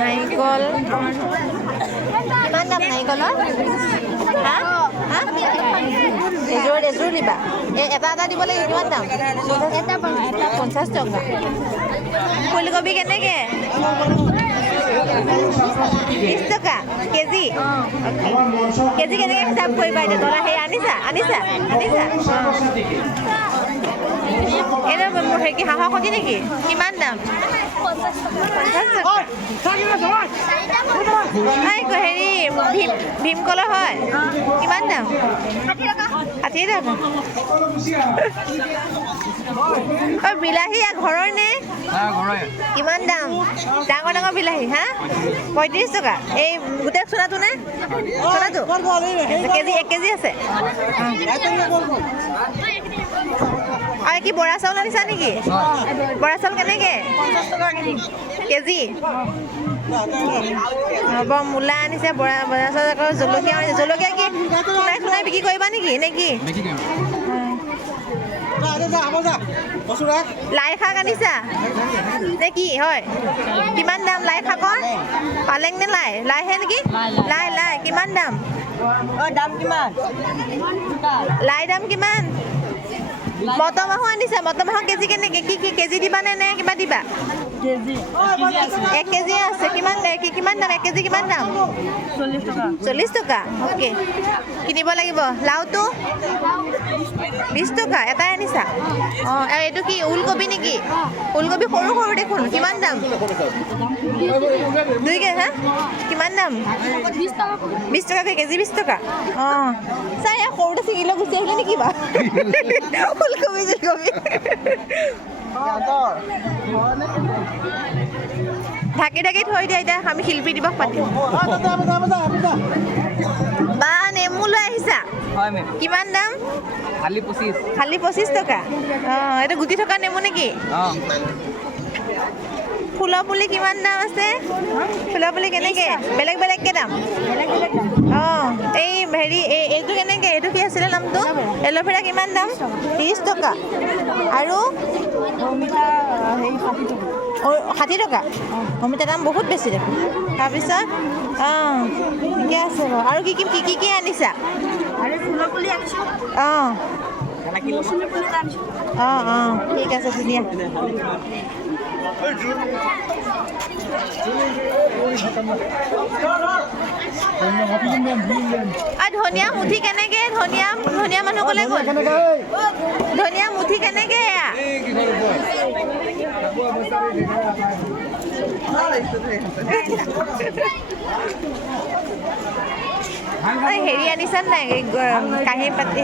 নাৰিকল কিমান দাম নাৰিকলৰ হা হা এযোৰ দিবা এটা দিব লাগে কিমান দাম 50 টকা ফুলকবি কেনেকৈ 20 টকা কেজি কেজি কেনেকৈ হিচাপ কৰিবা এতিয়া তলা সেই আনিছা এইটো কি হাঁহৰ কণী নেকি কিমান দাম 50 টকা হেৰি ভীমকলৰ হয় কিমান দাম 60 টকা বিলাহী ঘৰৰ নে কিমান দাম ডাঙৰ বিলাহী হা 35 টকা এই গোটেই চোলাটো নে চোলাটো কেজি 1 কেজি আছে আৰু কি বৰা চাউল আনিছা নেকি বৰা চাউল কেনেকৈ 50 টকা কেজি হ'ব মূলা আনিছে বৰা চাউল আকৌ জলকীয়া আনিছে জলকীয়া কি খুনাই বিক্ৰী কৰিবা নেকি নে কি লাই শাক আনিছা নে কি হয় কিমান দাম লাই শাকৰ পালেং নে লাইহে নেকি লাই কিমান দাম লাই দাম কিমান মটৰ মাহো আনিছা মটৰ মাহৰ কেজি কেনেকৈ কি কেজি দিবা নে কিবা দিবা 1 কেজি আছে কিমান দাম 1 কেজি কিমান দাম 40 টকা অ'কে কিনিব লাগিব লাওটো 20 টকা এটাই আনিছা অঁ এইটো কি ওলকবি নেকি ওলকবি সৰু দেখোন কিমান দাম 2 কেজি হা কিমান দাম 20 টকা কেজি 20 টকা অঁ চাই সৰুতে ছিঙি লৈ গুচি আহিলে নেকি বাৰু ওলকবি ঢাকি থৈ দিয়া এতিয়া আমি শিল্পী দিৱস পাতিম বা নেমু লৈ আহিছা কিমান দাম খালি 25 টকা অঁ এইটো গুটি থকা নেমু নেকি ফুলৰ পুলি কিমান দাম আছে ফুলৰ পুলি কেনেকৈ বেলেগকৈ দাম অঁ এই হেৰি এইটো কেনেকৈ এইটো কি আছিলে নামটো এল'ভেৰা কিমান দাম 30 টকা আৰু 60 টকা অমিতাৰ দাম বহুত বেছি দেখোন তাৰপিছত অঁ ঠিকে আছে বাৰু আৰু কি আনিছা অঁ ঠিক আছে ধুনীয়া ধনিয়া মুঠি কেনেকৈ ধনিয়া মানুহ ক'লে গ'ল ধনিয়া মুঠি কেনেকৈ হেৰি আনিছা নাই কাঁহী পাতি